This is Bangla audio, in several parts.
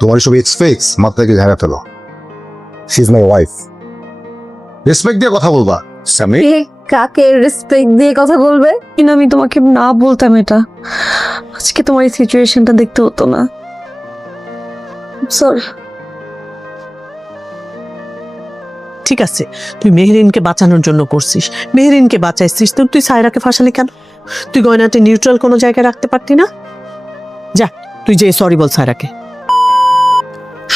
তোমার সব এক্স ফেক্স মাথা থেকে ঝাড়া ফেলো। She is my wife respect দিয়ে কথা বলবা সামি কে কাকে রেসপেক্ট দিয়ে কথা বলবে? কিন্তু আমি তোমাকে না বলতাম এটা? আজকে তোমার এই সিচুয়েশনটা দেখতে হতো না। সরি ঠিক আছে তুই মেহরিনকে বাঁচানোর জন্য করছিস। মেহরিনকে বাঁচাইছিস তো তুই সায়রাকে ফাঁসালি কেন? তুই গয়নাতে নিউট্রাল কোনো জায়গায় রাখতে পারতি না? যা তুই যে সরি বল সায়রাকে।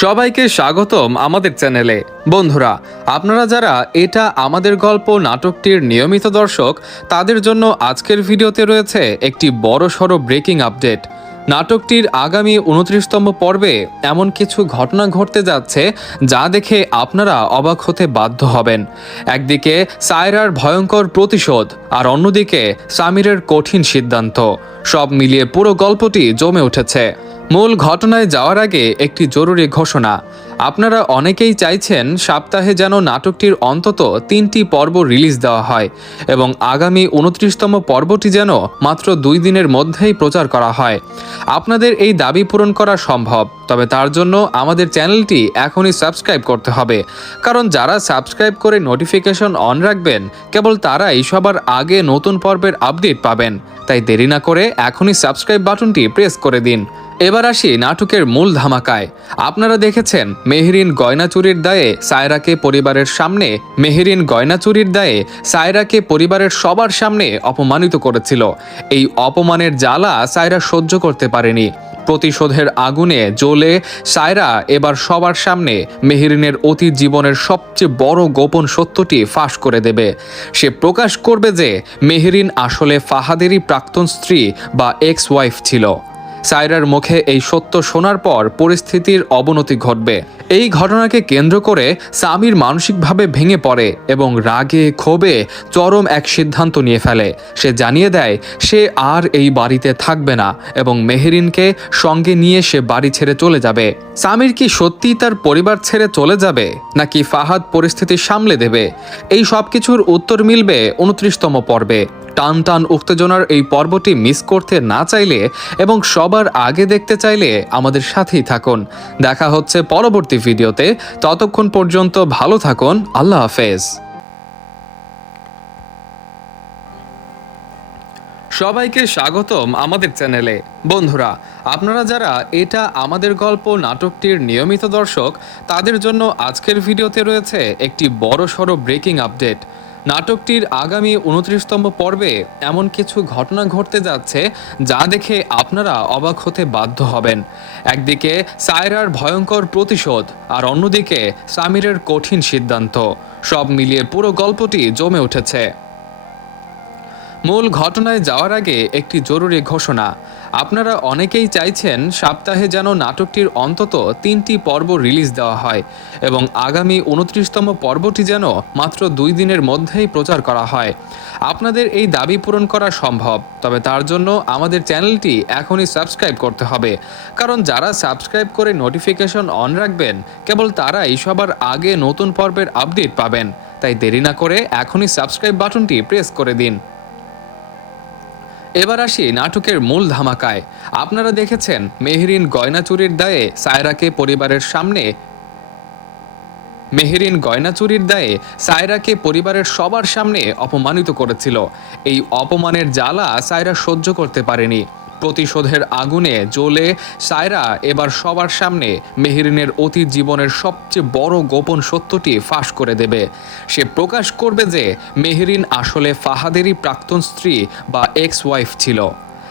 সবাইকে স্বাগতম আমাদের চ্যানেলে। বন্ধুরা, আপনারা যারা এটা আমাদের গল্প নাটকটির নিয়মিত দর্শক, তাদের জন্য আজকের ভিডিওতে রয়েছে একটি বড় সড়ো ব্রেকিং আপডেট। নাটকটির আগামী উনত্রিশতম পর্বে এমন কিছু ঘটনা ঘটতে যাচ্ছে যা দেখে আপনারা অবাক হতে বাধ্য হবেন। একদিকে, সায়রার ভয়ঙ্কর প্রতিশোধ, আর অন্যদিকে, সামিরের কঠিন সিদ্ধান্ত। সব মিলিয়ে পুরো গল্পটি জমে উঠেছে। মূল ঘটনায় যাওয়ার আগে একটি জরুরি ঘোষণা। আপনারা অনেকেই চাইছেন সপ্তাহে যেন নাটকটির অন্তত তিনটি পর্ব রিলিজ দেওয়া হয় এবং আগামী উনত্রিশতম পর্বটি যেন মাত্র দুই দিনের মধ্যেই প্রচার করা হয়। আপনাদের এই দাবি পূরণ করা সম্ভব, তবে তার জন্য আমাদের চ্যানেলটি এখনই সাবস্ক্রাইব করতে হবে। কারণ যারা সাবস্ক্রাইব করে নোটিফিকেশন অন রাখবেন, কেবল তারাই সবার আগে নতুন পর্বের আপডেট পাবেন। তাই দেরি না করে এখনই সাবস্ক্রাইব বাটনটি প্রেস করে দিন। এবার আসি নাটকের মূল ধামাকায়। আপনারা দেখেছেন, মেহরিন গয়না চুরির দায়ে সায়রাকে পরিবারের সামনে, মেহরিন গয়না চুরির দায়ে সায়রাকে পরিবারের সবার সামনে অপমানিত করেছিল। এই অপমানের জ্বালা সায়রা সহ্য করতে পারেনি। প্রতিশোধের আগুনে জ্বলে সায়রা এবার সবার সামনে মেহরিনের অতীত জীবনের সবচেয়ে বড় গোপন সত্যটি ফাঁস করে দেবে। সে প্রকাশ করবে যে, মেহরিন আসলে ফাহাদেরই প্রাক্তন স্ত্রী বা এক্স ওয়াইফ ছিল। সায়রার মুখে এই সত্য শোনার পর পরিস্থিতির অবনতি ঘটবে। এই ঘটনাকে কেন্দ্র করে সামির মানসিকভাবে ভেঙে পড়ে এবং রাগে, ক্ষোভে চরম এক সিদ্ধান্ত নিয়ে ফেলে। সে জানিয়ে দেয়, সে আর এই বাড়িতে থাকবে না এবং মেহেরিনকে সঙ্গে নিয়ে সে বাড়ি ছেড়ে চলে যাবে। সামির কি সত্যিই তার পরিবার ছেড়ে চলে যাবে, নাকি ফাহাদ পরিস্থিতি সামলে দেবে? এই সব কিছুর উত্তর মিলবে উনত্রিশতম পর্বে। টান টান উত্তেজনার এই পর্বটি মিস করতে না চাইলে এবং সবার আগে দেখতে চাইলে আমাদের সাথেই থাকুন। দেখা হচ্ছে পরবর্তী ভিডিওতে। ততক্ষণ পর্যন্ত ভালো থাকুন। আল্লাহ হাফেজ। সবাইকে স্বাগতম আমাদের চ্যানেলে। বন্ধুরা, আপনারা যারা এটা আমাদের গল্প নাটকটির নিয়মিত দর্শক, তাদের জন্য আজকের ভিডিওতে রয়েছে একটি বড় সড়ো ব্রেকিং আপডেট। নাটকটির আগামী উনত্রিশতম পর্বে এমন কিছু ঘটনা ঘটতে যাচ্ছে যা দেখে আপনারা অবাক হতে বাধ্য হবেন। একদিকে সায়রার ভয়ঙ্কর প্রতিশোধ আর অন্যদিকে সামিরের কঠিন সিদ্ধান্ত। সব মিলিয়ে পুরো গল্পটি জমে উঠেছে। মূল ঘটনায় যাওয়ার আগে একটি জরুরি ঘোষণা। আপনারা অনেকেই চাইছেন সপ্তাহে যেন নাটকটির অন্তত তিনটি পর্ব রিলিজ দেওয়া হয় এবং আগামী উনত্রিশতম পর্বটি যেন মাত্র দুই দিনের মধ্যেই প্রচার করা হয়। আপনাদের এই দাবি পূরণ করা সম্ভব, তবে তার জন্য আমাদের চ্যানেলটি এখনই সাবস্ক্রাইব করতে হবে। কারণ যারা সাবস্ক্রাইব করে নোটিফিকেশন অন রাখবেন, কেবল তারাই সবার আগে নতুন পর্বের আপডেট পাবেন। তাই দেরি না করে এখনই সাবস্ক্রাইব বাটনটি প্রেস করে দিন। এবার আসি নাটকের মূল ধামাকায়। আপনারা দেখেছেন মেহরিন গয়না চুরির দায়ে সায়রাকে পরিবারের সামনে মেহরিন গয়না চুরির দায়ে সায়রাকে পরিবারের সবার সামনে অপমানিত করেছিল। এই অপমানের জ্বালা সায়রা সহ্য করতে পারেনি। প্রতিশোধের আগুনে জ্বলে সায়রা এবার সবার সামনে মেহরিনের অতীত জীবনের সবচেয়ে বড় গোপন সত্যটি ফাঁস করে দেবে। সে প্রকাশ করবে যে মেহরিন আসলে ফাহাদেরই প্রাক্তন স্ত্রী বা এক্স ওয়াইফ ছিল।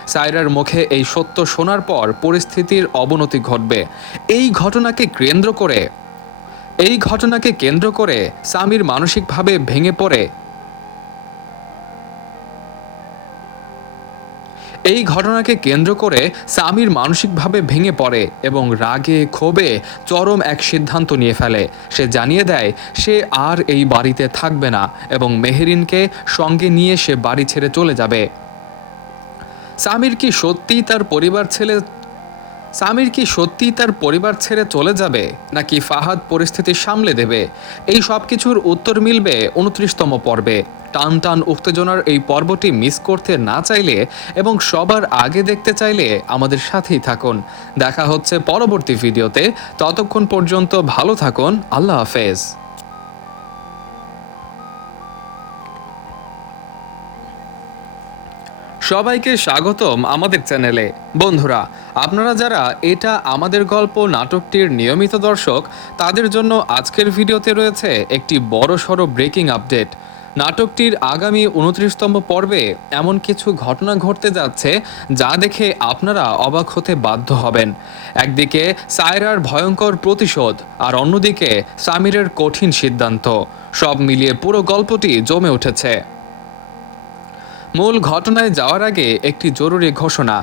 সায়রার মুখে এই সত্য শোনার পর পরিস্থিতির অবনতি ঘটবে। এই ঘটনাকে কেন্দ্র করে, এই ঘটনাকে কেন্দ্র করে সামির মানসিকভাবে ভেঙে পড়ে এই ঘটনাকে কেন্দ্র করে সামির মানসিকভাবে ভেঙে পড়ে এবং রাগে, ক্ষোভে চরম এক সিদ্ধান্ত নিয়ে ফেলে। সে জানিয়ে দেয়, সে আর এই বাড়িতে থাকবে না এবং মেহেরিনকে সঙ্গে নিয়ে সে বাড়ি ছেড়ে চলে যাবে। সামির কি সত্যিই তার পরিবার ছেলে সামির কি সত্যিই তার পরিবার ছেড়ে চলে যাবে, নাকি ফাহাদ পরিস্থিতি সামলে দেবে? এই সব কিছুর উত্তর মিলবে উনত্রিশতম পর্বে। টান টান উত্তেজনার এই পর্বটি মিস করতে না চাইলে এবং সবার আগে দেখতে চাইলে আমাদের সাথেই থাকুন। দেখা হচ্ছে পরবর্তী ভিডিওতে। ততক্ষণ পর্যন্ত ভালো থাকুন। আল্লাহ হাফেজ। সবাইকে স্বাগতম আমাদের চ্যানেলে। বন্ধুরা, আপনারা যারা এটা আমাদের গল্প নাটকটির নিয়মিত দর্শক, তাদের জন্য আজকের ভিডিওতে রয়েছে একটি বড় সড়ো ব্রেকিং আপডেট। নাটকটির আগামী উনত্রিশতম পর্বে এমন কিছু ঘটনা ঘটতে যাচ্ছে যা দেখে আপনারা অবাক হতে বাধ্য হবেন। একদিকে, সায়রার ভয়ঙ্কর প্রতিশোধ, আর অন্যদিকে, সামিরের কঠিন সিদ্ধান্ত। সব মিলিয়ে পুরো গল্পটি জমে উঠেছে। মূল ঘটনায় যাওয়ার আগে একটি জরুরি ঘোষণা।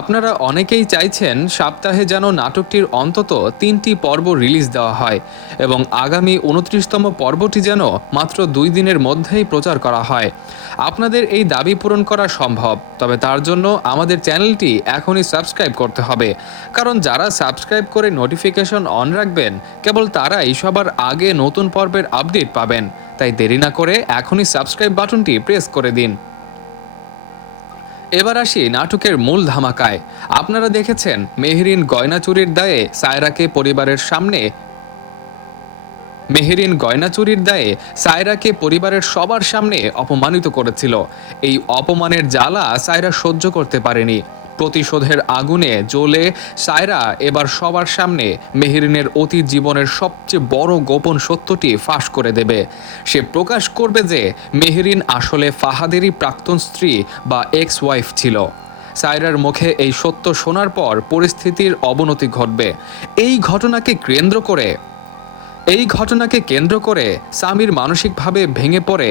আপনারা অনেকেই চাইছেন সপ্তাহে যেন নাটকটির অন্তত তিনটি পর্ব রিলিজ দেওয়া হয় এবং আগামী উনত্রিশতম পর্বটি যেন মাত্র দুই দিনের মধ্যেই প্রচার করা হয়। আপনাদের এই দাবি পূরণ করা সম্ভব, তবে তার জন্য আমাদের চ্যানেলটি এখনই সাবস্ক্রাইব করতে হবে। কারণ যারা সাবস্ক্রাইব করে নোটিফিকেশন অন রাখবেন, কেবল তারাই সবার আগে নতুন পর্বের আপডেট পাবেন। তাই দেরি না করে এখনই সাবস্ক্রাইব বাটনটি প্রেস করে দিন। এবার আসি নাটকের মূল ধামাকায়। আপনারা দেখেছেন মেহরিন গয়না চুরির দায়ে সায়রাকে পরিবারের সামনে মেহেরিন গয়না চুরির দায়ে সায়রাকে পরিবারের সবার সামনে অপমানিত করেছিল। এই অপমানের জ্বালা সায়রা সহ্য করতে পারেনি। প্রতিশোধের আগুনে জ্বলে সায়রা এবার সবার সামনে মেহেরিনের অতীত জীবনের সবচেয়ে বড় গোপন সত্যটি ফাঁস করে দেবে। সে প্রকাশ করবে যে মেহেরিন আসলে ফাহাদেরই প্রাক্তন স্ত্রী বা এক্স ওয়াইফ ছিল। সায়রার মুখে এই সত্য শোনার পর পরিস্থিতির অবনতি ঘটবে। এই ঘটনাকে কেন্দ্র করে এই ঘটনাকে কেন্দ্র করে সামির মানসিকভাবে ভেঙে পড়ে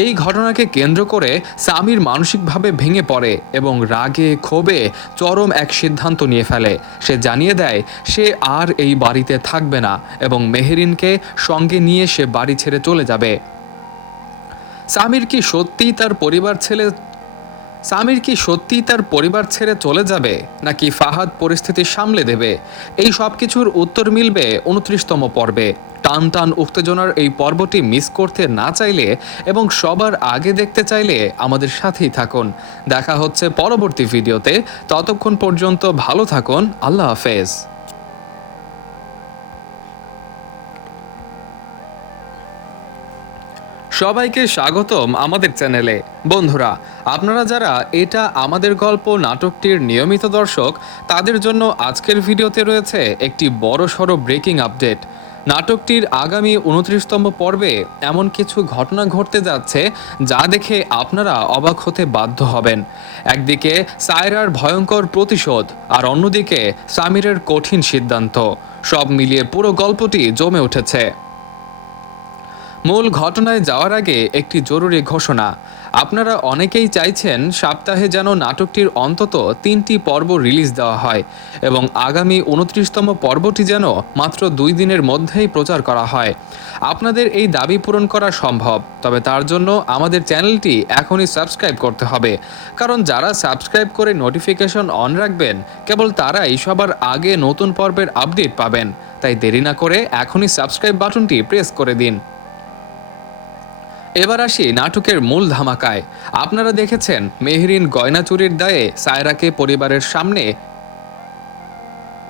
এই ঘটনাকে কেন্দ্র করে সামির মানসিকভাবে ভেঙে পড়ে এবং রাগে, ক্ষোভে চরম এক সিদ্ধান্ত নিয়ে ফেলে। সে জানিয়ে দেয়, সে আর এই বাড়িতে থাকবে না এবং মেহেরিনকে সঙ্গে নিয়ে সে বাড়ি ছেড়ে চলে যাবে। সামির কি সত্যিই তার পরিবার ছেলে সামির কি সত্যিই তার পরিবার ছেড়ে চলে যাবে, নাকি ফাহাদ পরিস্থিতি সামলে দেবে? এই সব কিছুর উত্তর মিলবে উনত্রিশতম পর্বে। টান টান উত্তেজনার এই পর্বটি মিস করতে না চাইলে এবং সবার আগে দেখতে চাইলে আমাদের সাথেই থাকুন। দেখা হচ্ছে পরবর্তী ভিডিওতে। ততক্ষণ পর্যন্ত ভালো থাকুন। আল্লাহ হাফেজ। সবাইকে স্বাগতম আমাদের চ্যানেলে। বন্ধুরা, আপনারা যারা এটা আমাদের গল্প নাটকটির নিয়মিত দর্শক, তাদের জন্য আজকের ভিডিওতে রয়েছে একটি বড়সড় ব্রেকিং আপডেট নাটকটির আগামী উনত্রিশতম পর্বে এমন কিছু ঘটনা ঘটতে যাচ্ছে যা দেখে আপনারা অবাক হতে বাধ্য হবেন। একদিকে সায়রার ভয়ঙ্কর প্রতিশোধ আর অন্যদিকে সামিরের কঠিন সিদ্ধান্ত। সব মিলিয়ে পুরো গল্পটি জমে উঠেছে। মূল ঘটনায় যাওয়ার আগে একটি জরুরি ঘোষণা। আপনারা অনেকেই চাইছেন সপ্তাহে যেন নাটকটির অন্তত তিনটি পর্ব রিলিজ দেওয়া হয় এবং আগামী উনত্রিশতম পর্বটি যেন মাত্র দুই দিনের মধ্যেই প্রচার করা হয়। আপনাদের এই দাবি পূরণ করা সম্ভব, তবে তার জন্য আমাদের চ্যানেলটি এখনই সাবস্ক্রাইব করতে হবে। কারণ যারা সাবস্ক্রাইব করে নোটিফিকেশন অন রাখবেন, কেবল তারাই সবার আগে নতুন পর্বের আপডেট পাবেন। তাই দেরি না করে এখনই সাবস্ক্রাইব বাটনটি প্রেস করে দিন। এবার আসি নাটকের মূল ধামাকায়। আপনারা দেখেছেন মেহরিন গয়না চুরির দায়ে সায়রাকে পরিবারের সামনে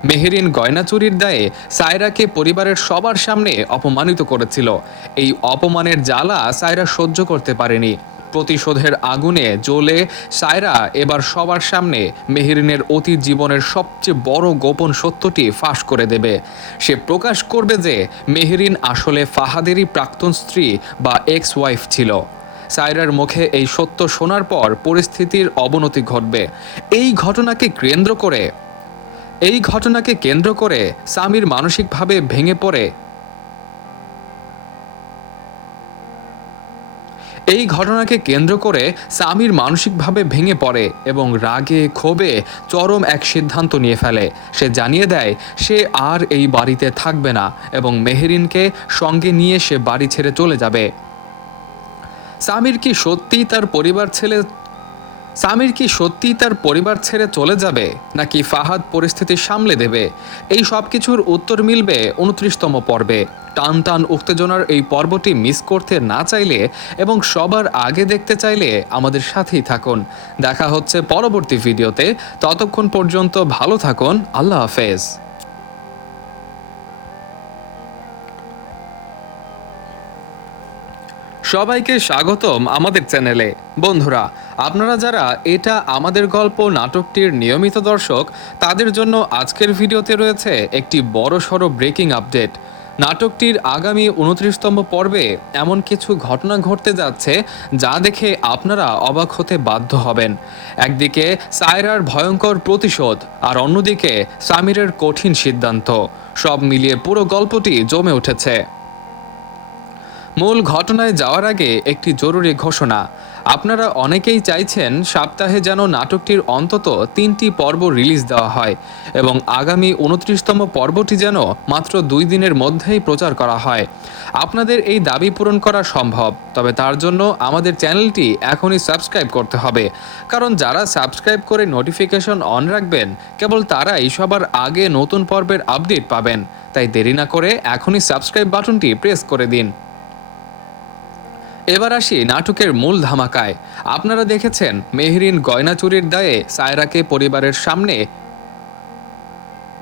মেহেরিন গয়না চুরির দায়ে সায়রাকে পরিবারের সবার সামনে অপমানিত করেছিল। এই অপমানের জ্বালা সায়রা সহ্য করতে পারেনি। প্রতিশোধের আগুনে জ্বলে সায়রা এবার সবার সামনে মেহেরিনের অতীত জীবনের সবচেয়ে বড় গোপন সত্যটি ফাঁস করে দেবে। সে প্রকাশ করবে যে মেহেরিন আসলে ফাহাদেরই প্রাক্তন স্ত্রী বা এক্স ওয়াইফ ছিল। সায়রার মুখে এই সত্য শোনার পর পরিস্থিতির অবনতি ঘটবে। এই ঘটনাকে কেন্দ্র করে এই ঘটনাকে কেন্দ্র করে সামির মানসিকভাবে ভেঙে পড়ে এই ঘটনাকে কেন্দ্র করে সামির মানসিকভাবে ভেঙে পড়ে এবং রাগে, ক্ষোভে চরম এক সিদ্ধান্ত নিয়ে ফেলে। সে জানিয়ে দেয়, সে আর এই বাড়িতে থাকবে না এবং মেহেরিনকে সঙ্গে নিয়ে সে বাড়ি ছেড়ে চলে যাবে। সামির কি সত্যিই তার পরিবার ছেলে সামির কি সত্যিই তার পরিবার ছেড়ে চলে যাবে, নাকি ফাহাদ পরিস্থিতি সামলে দেবে? এই সব কিছুর উত্তর মিলবে উনত্রিশতম পর্বে। টান টান উত্তেজনার এই পর্বটি মিস করতে না চাইলে এবং সবার আগে দেখতে চাইলে আমাদের সাথেই থাকুন। দেখা হচ্ছে পরবর্তী ভিডিওতে। ততক্ষণ পর্যন্ত ভালো থাকুন। আল্লাহ হাফেজ। সবাইকে স্বাগতম আমাদের চ্যানেলে। বন্ধুরা, আপনারা যারা এটা আমাদের গল্প নাটকটির নিয়মিত দর্শক, তাদের জন্য আজকের ভিডিওতে রয়েছে একটি বড় সড়ো ব্রেকিং আপডেট। নাটকটির আগামী উনত্রিশতম পর্বে এমন কিছু ঘটনা ঘটতে যাচ্ছে যা দেখে আপনারা অবাক হতে বাধ্য হবেন। একদিকে সায়রার ভয়ঙ্কর প্রতিশোধ, আর অন্যদিকে সামিরের কঠিন সিদ্ধান্ত। সব মিলিয়ে পুরো গল্পটি জমে উঠেছে। মূল ঘটনায় যাওয়ার আগে একটি জরুরি ঘোষণা। আপনারা অনেকেই চাইছেন সপ্তাহে যেন নাটকটির অন্তত তিনটি পর্ব রিলিজ দেওয়া হয় এবং আগামী উনত্রিশতম পর্বটি যেন মাত্র দুই দিনের মধ্যেই প্রচার করা হয়। আপনাদের এই দাবি পূরণ করা সম্ভব, তবে তার জন্য আমাদের চ্যানেলটি এখনই সাবস্ক্রাইব করতে হবে। কারণ যারা সাবস্ক্রাইব করে নোটিফিকেশন অন রাখবেন, কেবল তারাই সবার আগে নতুন পর্বের আপডেট পাবেন। তাই দেরি না করে এখনই সাবস্ক্রাইব বাটনটি প্রেস করে দিন। এবার আসি নাটকের মূল ধামাকায়। আপনারা দেখেছেন মেহরিন গয়না চুরির দায়ে সায়রাকে পরিবারের সামনে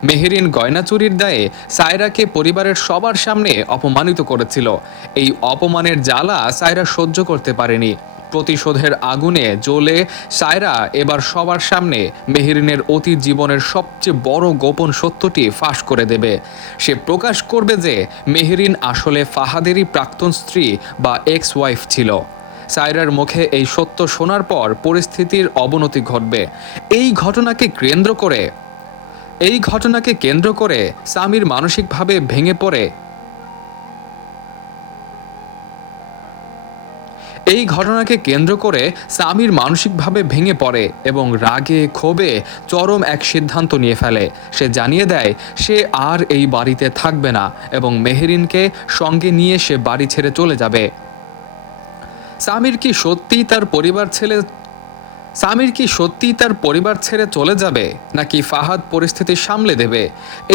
মেহেরিন গয়না চুরির দায়ে সায়রাকে পরিবারের সবার সামনে অপমানিত করেছিল। এই অপমানের জ্বালা সায়রা সহ্য করতে পারেনি। প্রতিশোধের আগুনে জ্বলে সায়রা এবার সবার সামনে মেহেরিনের অতীত জীবনের সবচেয়ে বড় গোপন সত্যটি ফাঁস করে দেবে। সে প্রকাশ করবে যে মেহেরিন আসলে ফাহাদেরই প্রাক্তন স্ত্রী বা এক্স ওয়াইফ ছিল। সায়রার মুখে এই সত্য শোনার পর পরিস্থিতির অবনতি ঘটবে। এই ঘটনাকে কেন্দ্র করে, এই ঘটনাকে কেন্দ্র করে সামির মানসিকভাবে ভেঙে পড়ে এই ঘটনাকে কেন্দ্র করে সামির মানসিকভাবে ভেঙে পড়ে এবং রাগে ক্ষোভে চরম এক সিদ্ধান্ত নিয়ে ফেলে। সে জানিয়ে দেয়, সে আর এই বাড়িতে থাকবে না এবং মেহেরিনকে সঙ্গে নিয়ে সে বাড়ি ছেড়ে চলে যাবে। সামির কি সত্যিই তার পরিবার ছেলে সামির কি সত্যিই তার পরিবার ছেড়ে চলে যাবে, নাকি ফাহাদ পরিস্থিতি সামলে দেবে?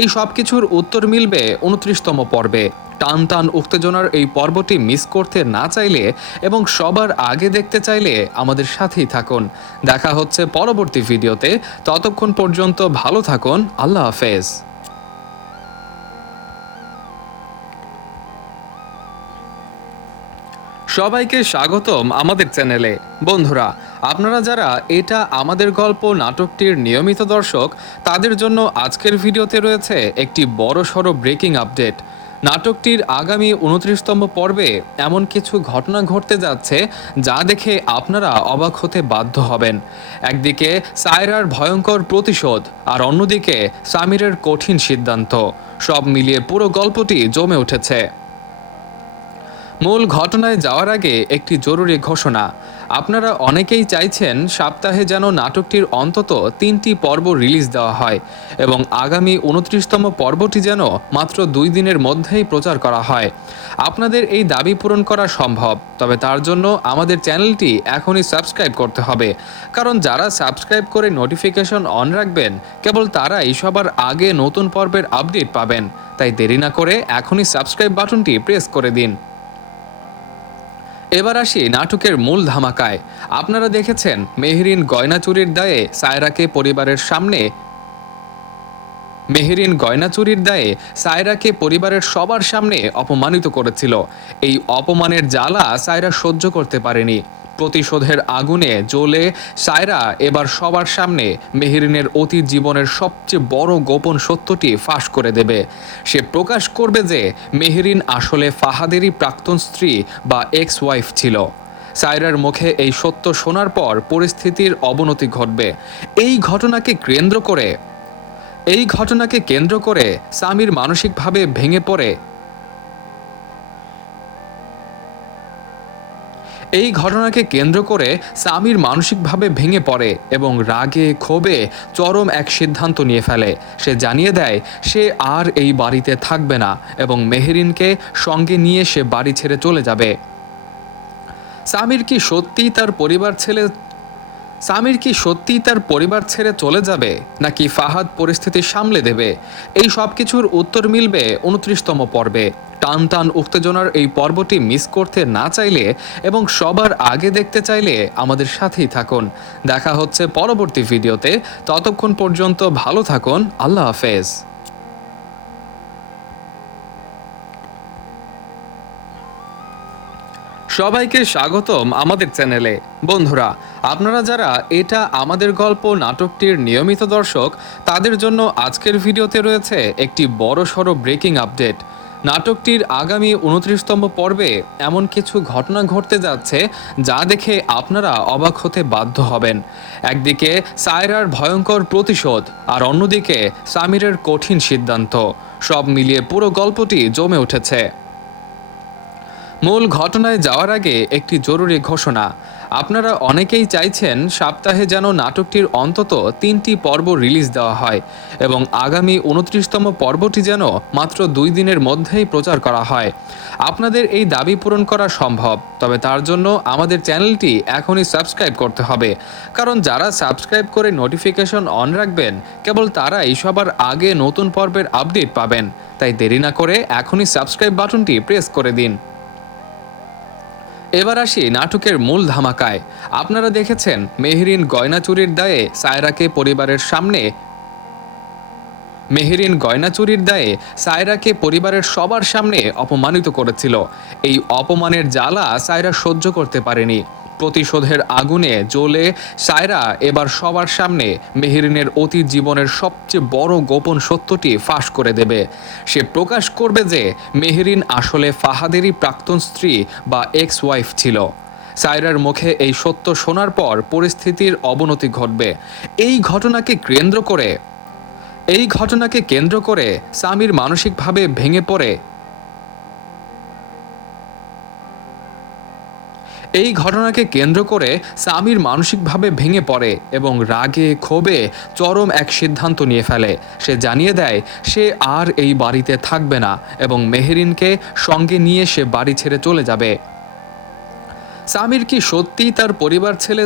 এই সব কিছুর উত্তর মিলবে উনত্রিশতম পর্বে। টান টান উত্তেজনার এই পর্বটি মিস করতে না চাইলে এবং সবার আগে দেখতে চাইলে আমাদের সাথেই থাকুন। দেখা হচ্ছে পরবর্তী ভিডিওতে। ততক্ষণ পর্যন্ত ভালো থাকুন। আল্লাহ হাফেজ। সবাইকে স্বাগতম আমাদের চ্যানেলে। বন্ধুরা, আপনারা যারা এটা আমাদের গল্প নাটকটির নিয়মিত দর্শক, তাদের জন্য আজকের ভিডিওতে রয়েছে একটি বড় সড়ো ব্রেকিং আপডেট। নাটকটির আগামী উনত্রিশতম পর্বে এমন কিছু ঘটনা ঘটতে যাচ্ছে যা দেখে আপনারা অবাক হতে বাধ্য হবেন। একদিকে সায়রার ভয়ঙ্কর প্রতিশোধ আর অন্যদিকে সামিরের কঠিন সিদ্ধান্ত। সব মিলিয়ে পুরো গল্পটি জমে উঠেছে। মূল ঘটনায় যাওয়ার আগে একটি জরুরি ঘোষণা। আপনারা অনেকেই চাইছেন সপ্তাহে যেন নাটকটির অন্তত তিনটি পর্ব রিলিজ দেওয়া হয় এবং আগামী উনত্রিশতম পর্বটি যেন মাত্র দুই দিনের মধ্যেই প্রচার করা হয়। আপনাদের এই দাবি পূরণ করা সম্ভব, তবে তার জন্য আমাদের চ্যানেলটি এখনই সাবস্ক্রাইব করতে হবে। কারণ যারা সাবস্ক্রাইব করে নোটিফিকেশন অন রাখবেন, কেবল তারাই সবার আগে নতুন পর্বের আপডেট পাবেন। তাই দেরি না করে এখনই সাবস্ক্রাইব বাটনটি প্রেস করে দিন। এবার আসি নাটকের মূল ধামাকায়। আপনারা দেখেছেন মেহরিন গয়না চুরির দায়ে সায়রাকে পরিবারের সামনে মেহেরিন গয়না চুরির দায়ে সায়রাকে পরিবারের সবার সামনে অপমানিত করেছিল। এই অপমানের জ্বালা সায়রা সহ্য করতে পারেনি। প্রতিশোধের আগুনে জ্বলে সায়রা এবার সবার সামনে মেহেরিনের অতীত জীবনের সবচেয়ে বড় গোপন সত্যটি ফাঁস করে দেবে। সে প্রকাশ করবে যে মেহেরিন আসলে ফাহাদেরই প্রাক্তন স্ত্রী বা এক্স ওয়াইফ ছিল। সায়রার মুখে এই সত্য শোনার পর পরিস্থিতির অবনতি ঘটবে। এই ঘটনাকে কেন্দ্র করে, এই ঘটনাকে কেন্দ্র করে সামির মানসিকভাবে ভেঙে পড়ে এই ঘটনাকে কেন্দ্র করে সামির মানসিকভাবে ভেঙে পড়ে এবং রাগে, ক্ষোভে চরম এক সিদ্ধান্ত নিয়ে ফেলে। সে জানিয়ে দেয়, সে আর এই বাড়িতে থাকবে না এবং মেহেরিনকে সঙ্গে নিয়ে সে বাড়ি ছেড়ে চলে যাবে। সামির কি সত্যিই তার পরিবার ছেলে সামির কি সত্যিই তার পরিবার ছেড়ে চলে যাবে, নাকি ফাহাদ পরিস্থিতি সামলে দেবে? এই সব কিছুর উত্তর মিলবে উনত্রিশতম পর্বে। টান টান উত্তেজনার এই পর্বটি মিস করতে না চাইলে এবং সবার আগে দেখতে চাইলে আমাদের সাথেই থাকুন। দেখা হচ্ছে পরবর্তী ভিডিওতে। ততক্ষণ পর্যন্ত ভালো থাকুন। আল্লাহ হাফেজ। সবাইকে স্বাগতম আমাদের চ্যানেলে। বন্ধুরা, আপনারা যারা এটা আমাদের গল্প নাটকটির নিয়মিত দর্শক, তাদের জন্য আজকের ভিডিওতে রয়েছে একটি বড় সড়ো ব্রেকিং আপডেট। নাটকটির আগামী উনত্রিশতম পর্বে এমন কিছু ঘটনা ঘটতে যাচ্ছে যা দেখে আপনারা অবাক হতে বাধ্য হবেন। একদিকে সায়রার ভয়ঙ্কর প্রতিশোধ, আর অন্যদিকে সামিরের কঠিন সিদ্ধান্ত। সব মিলিয়ে পুরো গল্পটি জমে উঠেছে। মূল ঘটনায় যাওয়ার আগে একটি জরুরি ঘোষণা। আপনারা অনেকেই চাইছেন সপ্তাহে যেন নাটকটির অন্তত তিনটি পর্ব রিলিজ দেওয়া হয় এবং আগামী উনত্রিশতম পর্বটি যেন মাত্র দুই দিনের মধ্যেই প্রচার করা হয়। আপনাদের এই দাবি পূরণ করা সম্ভব, তবে তার জন্য আমাদের চ্যানেলটি এখনই সাবস্ক্রাইব করতে হবে। কারণ যারা সাবস্ক্রাইব করে নোটিফিকেশন অন রাখবেন, কেবল তারাই সবার আগে নতুন পর্বের আপডেট পাবেন। তাই দেরি না করে এখনই সাবস্ক্রাইব বাটনটি প্রেস করে দিন। এবার আসি নাটকের মূল ধামাকায়। আপনারা দেখেছেন মেহরিন গয়না চুরির দায়ে সায়রাকে পরিবারের সামনে মেহরিন গয়না চুরির দায়ে সায়রাকে পরিবারের সবার সামনে অপমানিত করেছিল। এই অপমানের জ্বালা সায়রা সহ্য করতে পারেনি। প্রতিশোধের আগুনে জ্বলে সায়রা এবার সবার সামনে মেহরিনের অতীত জীবনের সবচেয়ে বড় গোপন সত্যটি ফাঁস করে দেবে। সে প্রকাশ করবে যে মেহরিন আসলে ফাহাদেরই প্রাক্তন স্ত্রী বা এক্স ওয়াইফ ছিল। সায়রার মুখে এই সত্য শোনার পর পরিস্থিতির অবনতি ঘটবে। এই ঘটনাকে কেন্দ্র করে, এই ঘটনাকে কেন্দ্র করে সামির মানসিকভাবে ভেঙে পড়ে এই ঘটনাকে কেন্দ্র করে সামির মানসিকভাবে ভেঙে পড়ে এবং রাগে, ক্ষোভে চরম এক সিদ্ধান্ত নিয়ে ফেলে। সে জানিয়ে দেয়, সে আর এই বাড়িতে থাকবে না এবং মেহেরিনকে সঙ্গে নিয়ে সে বাড়ি ছেড়ে চলে যাবে। সামির কি সত্যিই তার পরিবার ছেলে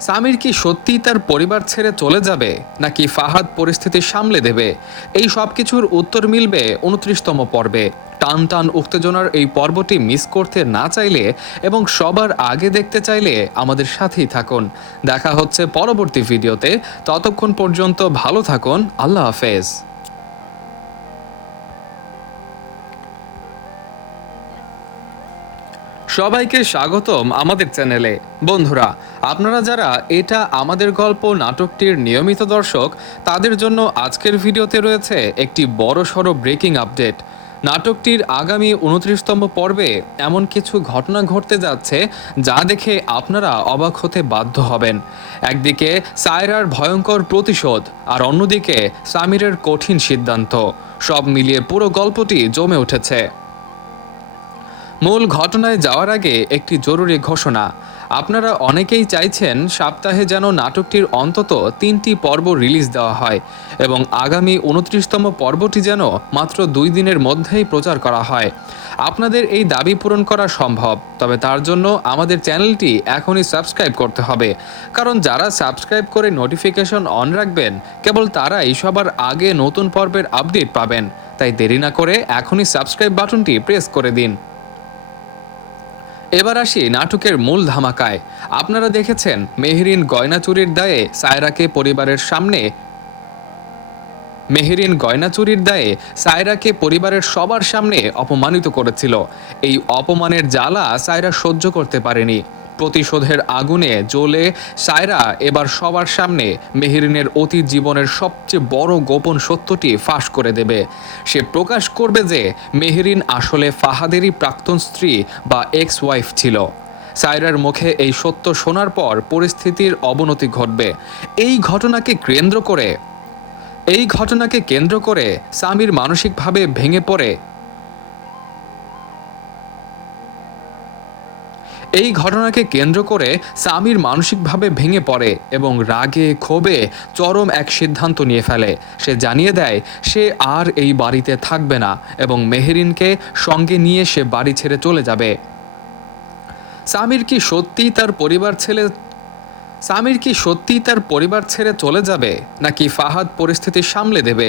সামির কি সত্যিই তার পরিবার ছেড়ে চলে যাবে, নাকি ফাহাদ পরিস্থিতি সামলে দেবে? এই সব কিছুর উত্তর মিলবে উনত্রিশতম পর্বে। টান টান উত্তেজনার এই পর্বটি মিস করতে না চাইলে এবং সবার আগে দেখতে চাইলে আমাদের সাথেই থাকুন। দেখা হচ্ছে পরবর্তী ভিডিওতে। ততক্ষণ পর্যন্ত ভালো থাকুন। আল্লাহ হাফেজ। সবাইকে স্বাগতম আমাদের চ্যানেলে। বন্ধুরা, আপনারা যারা এটা আমাদের গল্প নাটকটির নিয়মিত দর্শক, তাদের জন্য আজকের ভিডিওতে রয়েছে একটি বড় সড়ো ব্রেকিং আপডেট। নাটকটির আগামী উনত্রিশতম পর্বে এমন কিছু ঘটনা ঘটতে যাচ্ছে যা দেখে আপনারা অবাক হতে বাধ্য হবেন। একদিকে সায়রার ভয়ঙ্কর প্রতিশোধ, আর অন্যদিকে সামিরের কঠিন সিদ্ধান্ত। সব মিলিয়ে পুরো গল্পটি জমে উঠেছে। মূল ঘটনায় যাওয়ার আগে একটি জরুরি ঘোষণা। আপনারা অনেকেই চাইছেন সপ্তাহে যেন নাটকটির অন্তত তিনটি পর্ব রিলিজ দেওয়া হয় এবং আগামী উনত্রিশতম পর্বটি যেন মাত্র দুই দিনের মধ্যেই প্রচার করা হয়। আপনাদের এই দাবি পূরণ করা সম্ভব, তবে তার জন্য আমাদের চ্যানেলটি এখনই সাবস্ক্রাইব করতে হবে। কারণ যারা সাবস্ক্রাইব করে নোটিফিকেশন অন রাখবেন, কেবল তারাই সবার আগে নতুন পর্বের আপডেট পাবেন। তাই দেরি না করে এখনই সাবস্ক্রাইব বাটনটি প্রেস করে দিন। এবার আসি নাটকের মূল ধামাকায়। আপনারা দেখেছেন মেহরিন গয়না চুরির দায়ে সায়রাকে পরিবারের সামনে মেহরিন গয়না চুরির দায়ে সায়রাকে পরিবারের সবার সামনে অপমানিত করেছিল। এই অপমানের জ্বালা সায়রা সহ্য করতে পারেনি। প্রতিশোধের আগুনে জ্বলে সায়রা এবার সবার সামনে মেহরিনের অতীত জীবনের সবচেয়ে বড় গোপন সত্যটি ফাঁস করে দেবে। সে প্রকাশ করবে যে মেহরিন আসলে ফাহাদেরই প্রাক্তন স্ত্রী বা এক্স ওয়াইফ ছিল। সায়রার মুখে এই সত্য শোনার পর পরিস্থিতির অবনতি ঘটবে। এই ঘটনাকে কেন্দ্র করে, এই ঘটনাকে কেন্দ্র করে সামির মানসিকভাবে ভেঙে পড়ে এই ঘটনাকে কেন্দ্র করে সামির মানসিকভাবে ভেঙে পড়ে এবং রাগে, ক্ষোভে চরম এক সিদ্ধান্ত নিয়ে ফেলে। সে জানিয়ে দেয়, সে আর এই বাড়িতে থাকবে না এবং মেহেরিনকে সঙ্গে নিয়ে সে বাড়ি ছেড়ে চলে যাবে। সামির কি সত্যিই তার পরিবার ছেলে সামির কি সত্যিই তার পরিবার ছেড়ে চলে যাবে, নাকি ফাহাদ পরিস্থিতি সামলে দেবে?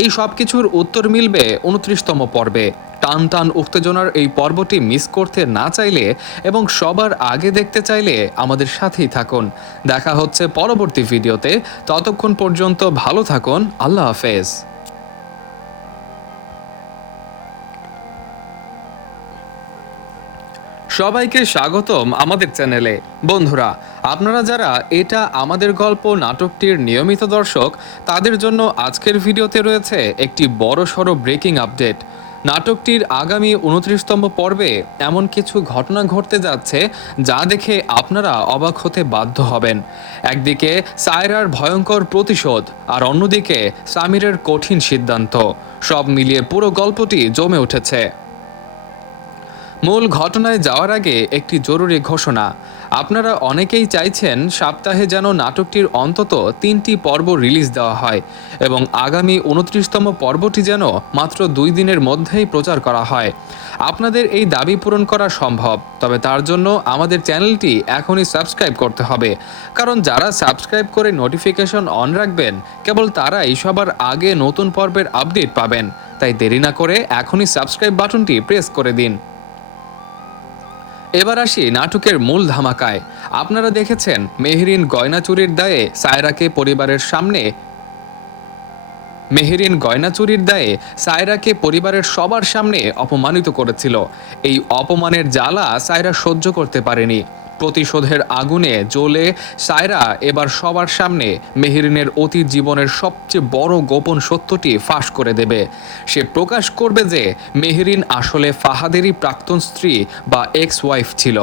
এই সব কিছুর উত্তর মিলবে উনত্রিশতম পর্বে। টান টান উত্তেজনার এই পর্বটি মিস করতে না চাইলে এবং সবার আগে দেখতে চাইলে আমাদের সাথেই থাকুন। দেখা হচ্ছে পরবর্তী ভিডিওতে। ততক্ষণ পর্যন্ত ভালো থাকুন। আল্লাহ হাফেজ। সবাইকে স্বাগতম আমাদের চ্যানেলে। বন্ধুরা, আপনারা যারা এটা আমাদের গল্প নাটকটির নিয়মিত দর্শক, তাদের জন্য আজকের ভিডিওতে রয়েছে একটি বড় সড়ো ব্রেকিং আপডেট। নাটকটির আগামী উনত্রিশতম পর্বে এমন কিছু ঘটনা ঘটতে যাচ্ছে যা দেখে আপনারা অবাক হতে বাধ্য হবেন। একদিকে সায়রার ভয়ঙ্কর প্রতিশোধ, আর অন্যদিকে সামিরের কঠিন সিদ্ধান্ত। সব মিলিয়ে পুরো গল্পটি জমে উঠেছে। মূল ঘটনায় যাওয়ার আগে একটি জরুরি ঘোষণা। আপনারা অনেকেই চাইছেন সপ্তাহে যেন নাটকটির অন্তত তিনটি পর্ব রিলিজ দেওয়া হয় এবং আগামী উনত্রিশতম পর্বটি যেন মাত্র দুই দিনের মধ্যেই প্রচার করা হয়। আপনাদের এই দাবি পূরণ করা সম্ভব, তবে তার জন্য আমাদের চ্যানেলটি এখনই সাবস্ক্রাইব করতে হবে। কারণ যারা সাবস্ক্রাইব করে নোটিফিকেশন অন রাখবেন, কেবল তারাই সবার আগে নতুন পর্বের আপডেট পাবেন। তাই দেরি না করে এখনই সাবস্ক্রাইব বাটনটি প্রেস করে দিন। এবার আসি নাটকের মূল ধামাকায়। আপনারা দেখেছেন মেহরিন গয়না চুরির দায়ে সায়রাকে পরিবারের সামনে মেহেরিন গয়না চুরির দায়ে সায়রাকে পরিবারের সবার সামনে অপমানিত করেছিল। এই অপমানের জ্বালা সায়রা সহ্য করতে পারেনি। প্রতিশোধের আগুনে জ্বলে সায়রা এবার সবার সামনে মেহেরিনের অতীত জীবনের সবচেয়ে বড় গোপন সত্যটি ফাঁস করে দেবে। সে প্রকাশ করবে যে মেহেরিন আসলে ফাহাদেরই প্রাক্তন স্ত্রী বা এক্স ওয়াইফ ছিল।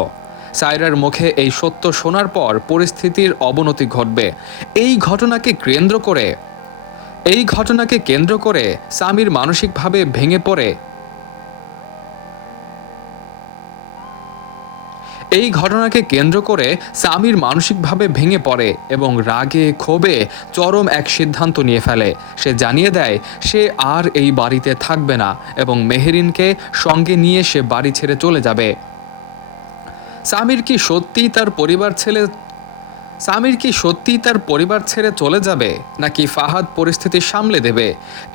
সায়রার মুখে এই সত্য শোনার পর পরিস্থিতির অবনতি ঘটবে। এই ঘটনাকে কেন্দ্র করে, এই ঘটনাকে কেন্দ্র করে সামির মানসিকভাবে ভেঙে পড়ে এই ঘটনাকে কেন্দ্র করে সামির মানসিকভাবে ভেঙে পড়ে এবং রাগে, ক্ষোভে চরম এক সিদ্ধান্ত নিয়ে ফেলে। সে জানিয়ে দেয়, সে আর এই বাড়িতে থাকবে না এবং মেহেরিনকে সঙ্গে নিয়ে সে বাড়ি ছেড়ে চলে যাবে। সামির কি সত্যিই তার পরিবার ছেলে সামির কি সত্যিই তার পরিবার ছেড়ে চলে যাবে, নাকি ফাহাদ পরিস্থিতি সামলে দেবে?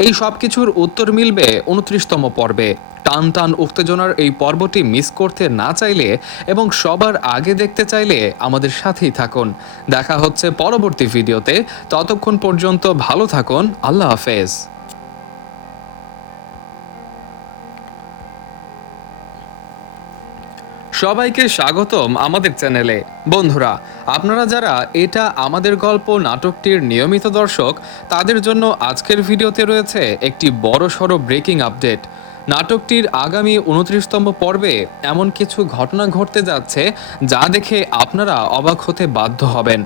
এই সব কিছুর উত্তর মিলবে উনত্রিশতম পর্বে। টান টান উত্তেজনার এই পর্বটি মিস করতে না চাইলে এবং সবার আগে দেখতে চাইলে আমাদের সাথেই থাকুন। দেখা হচ্ছে পরবর্তী ভিডিওতে। ততক্ষণ পর্যন্ত ভালো থাকুন। আল্লাহ হাফেজ। সবাইকে স্বাগতম আমাদের চ্যানেলে। বন্ধুরা, আপনারা যারা এটা আমাদের গল্প নাটকটির নিয়মিত দর্শক, তাদের জন্য আজকের ভিডিওতে রয়েছে একটি বড় সড়ো ব্রেকিং আপডেট। নাটকটির আগামী উনত্রিশতম পর্বে এমন কিছু ঘটনা ঘটতে যাচ্ছে যা দেখে আপনারা অবাক হতে বাধ্য হবেন।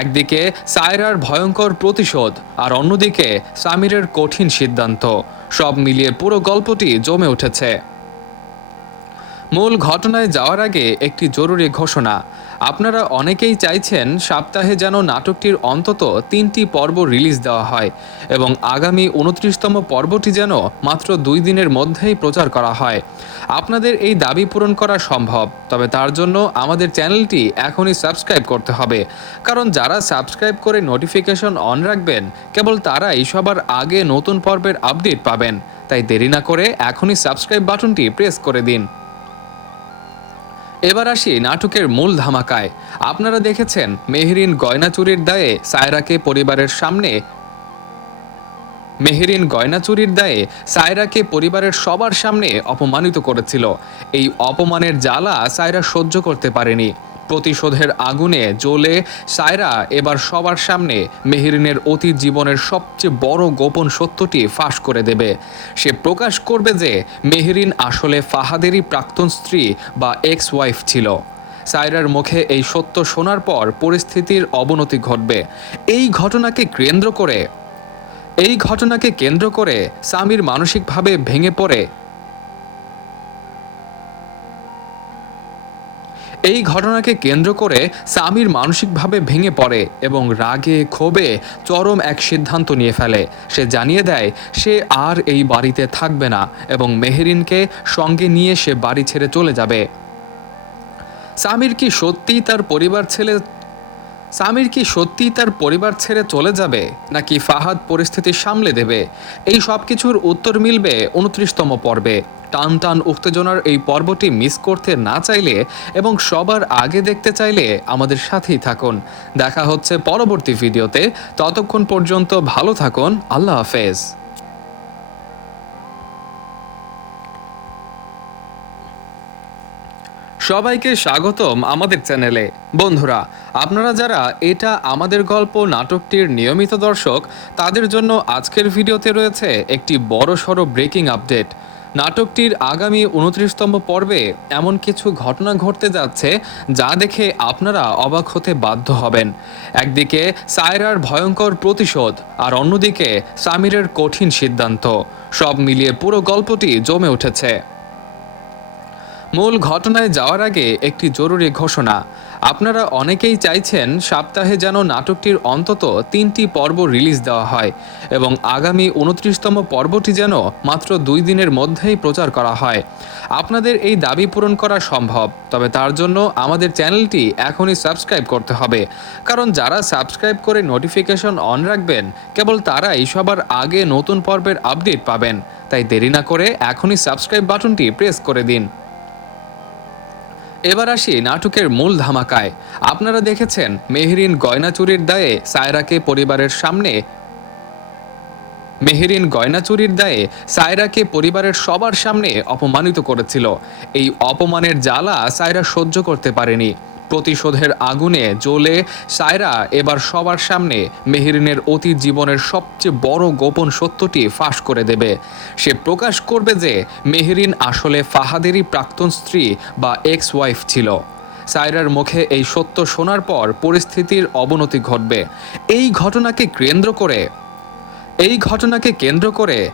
একদিকে সায়রার ভয়ঙ্কর প্রতিশোধ, আর অন্যদিকে সামিরের কঠিন সিদ্ধান্ত। সব মিলিয়ে পুরো গল্পটি জমে উঠেছে। মূল ঘটনায় যাওয়ার আগে একটি জরুরি ঘোষণা। আপনারা অনেকেই চাইছেন সপ্তাহে যেন নাটকটির অন্তত তিনটি পর্ব রিলিজ দেওয়া হয় এবং আগামী উনত্রিশতম পর্বটি যেন মাত্র দুই দিনের মধ্যেই প্রচার করা হয়। আপনাদের এই দাবি পূরণ করা সম্ভব, তবে তার জন্য আমাদের চ্যানেলটি এখনই সাবস্ক্রাইব করতে হবে। কারণ যারা সাবস্ক্রাইব করে নোটিফিকেশন অন রাখবেন, কেবল তারাই সবার আগে নতুন পর্বের আপডেট পাবেন। তাই দেরি না করে এখনই সাবস্ক্রাইব বাটনটি প্রেস করে দিন। এবার আসি নাটকের মূল ধামাকায়। আপনারা দেখেছেন মেহরিন গয়না চুরির দায়ে সায়রাকে পরিবারের সামনে মেহরিন গয়না চুরির দায়ে সায়রাকে পরিবারের সবার সামনে অপমানিত করেছিল। এই অপমানের জ্বালা সায়রা সহ্য করতে পারেনি। প্রতিশোধের আগুনে জ্বলে সায়রা এবার সবার সামনে মেহরিনের অতীত জীবনের সবচেয়ে বড় গোপন সত্যটি ফাঁস করে দেবে। সে প্রকাশ করবে যে মেহরিন আসলে ফাহাদেরই প্রাক্তন স্ত্রী বা এক্স ওয়াইফ ছিল। সায়রার মুখে এই সত্য শোনার পর পরিস্থিতির অবনতি ঘটবে। এই ঘটনাকে কেন্দ্র করে, এই ঘটনাকে কেন্দ্র করে সামির মানসিকভাবে ভেঙে পড়ে এই ঘটনাকে কেন্দ্র করে সামির মানসিকভাবে ভেঙে পড়ে এবং রাগে, ক্ষোভে চরম এক সিদ্ধান্ত নিয়ে ফেলে। সে জানিয়ে দেয়, সে আর এই বাড়িতে থাকবে না এবং মেহেরিনকে সঙ্গে নিয়ে সে বাড়ি ছেড়ে চলে যাবে। সামির কি সত্যিই তার পরিবার ছেলে সামির কি সত্যিই তার পরিবার ছেড়ে চলে যাবে, নাকি ফাহাদ পরিস্থিতি সামলে দেবে? এই সব কিছুর উত্তর মিলবে উনত্রিশতম পর্বে। টান টান উত্তেজনার এই পর্বটি মিস করতে না চাইলে এবং সবার আগে দেখতে চাইলে আমাদের সাথেই থাকুন। দেখা হচ্ছে পরবর্তী ভিডিওতে। ততক্ষণ পর্যন্ত ভালো থাকুন। আল্লাহ হাফেজ। সবাইকে স্বাগতম আমাদের চ্যানেলে। বন্ধুরা, আপনারা যারা এটা আমাদের গল্প নাটকটির নিয়মিত দর্শক, তাদের জন্য আজকের ভিডিওতে রয়েছে একটি বড় সড়ো ব্রেকিং আপডেট। নাটকটির আগামী উনত্রিশতম পর্বে এমন কিছু ঘটনা ঘটতে যাচ্ছে যা দেখে আপনারা অবাক হতে বাধ্য হবেন। একদিকে সায়রার ভয়ঙ্কর প্রতিশোধ, আর অন্যদিকে সামিরের কঠিন সিদ্ধান্ত। সব মিলিয়ে পুরো গল্পটি জমে উঠেছে। মূল ঘটনায় যাওয়ার আগে একটি জরুরি ঘোষণা। আপনারা অনেকেই চাইছেন সপ্তাহে যেন নাটকটির অন্তত তিনটি পর্ব রিলিজ দেওয়া হয় এবং আগামী উনত্রিশতম পর্বটি যেন মাত্র দুই দিনের মধ্যেই প্রচার করা হয়। আপনাদের এই দাবি পূরণ করা সম্ভব, তবে তার জন্য আমাদের চ্যানেলটি এখনই সাবস্ক্রাইব করতে হবে। কারণ যারা সাবস্ক্রাইব করে নোটিফিকেশন অন রাখবেন, কেবল তারাই সবার আগে নতুন পর্বের আপডেট পাবেন। তাই দেরি না করে এখনই সাবস্ক্রাইব বাটনটি প্রেস করে দিন। এবার আসি নাটকের মূল ধামাকায়। আপনারা দেখেছেন মেহরিন গয়না চুরির দায়ে সায়রাকে পরিবারের সামনে মেহেরিন গয়না চুরির দায়ে সায়রাকে পরিবারের সবার সামনে অপমানিত করেছিল। এই অপমানের জ্বালা সায়রা সহ্য করতে পারেনি। প্রতিশোধের আগুনে জ্বলে সায়রা এবার সবার সামনে মেহেরিনের অতীত জীবনের সবচেয়ে বড় গোপন সত্যটি ফাঁস করে দেবে। সে প্রকাশ করবে যে মেহেরিন আসলে ফাহাদেরই প্রাক্তন স্ত্রী বা এক্স ওয়াইফ ছিল। সায়রার মুখে এই সত্য শোনার পর পরিস্থিতির অবনতি ঘটবে। এই ঘটনাকে কেন্দ্র করে এই ঘটনাকে কেন্দ্র করে